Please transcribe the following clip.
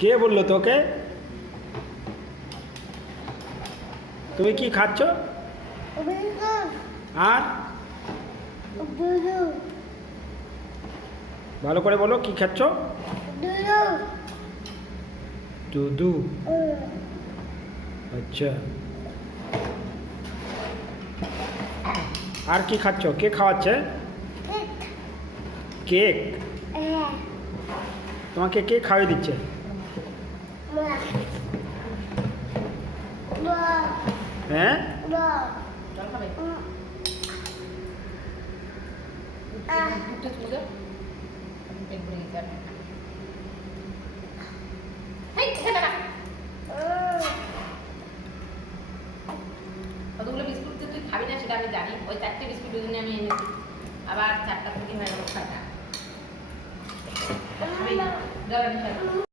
কে বললো তোকে? তুমি কি খাচ্ছ? আর ভালো করে বলো, কি খাচ্ছ? দুধু। আচ্ছা, আর কি খাচ্ছ? কে খাওয়াচ্ছে? কেক? তোমাকে কে খাওয়িয়ে দিচ্ছে? হ্যাঁ, জল খাবে? দুধটা চলে যাও। পেট ভরে গেছে আর না। হেই, খেতে না। কতগুলো বিস্কুট তো তুই খাবি না সেটা আমি জানি। ওই 4টে বিস্কুট ওই জন্য আমি এনেছি। আবার 4টা থেকে হয়ে গেল 6টা। খাবি না? দাও আমি খাবো।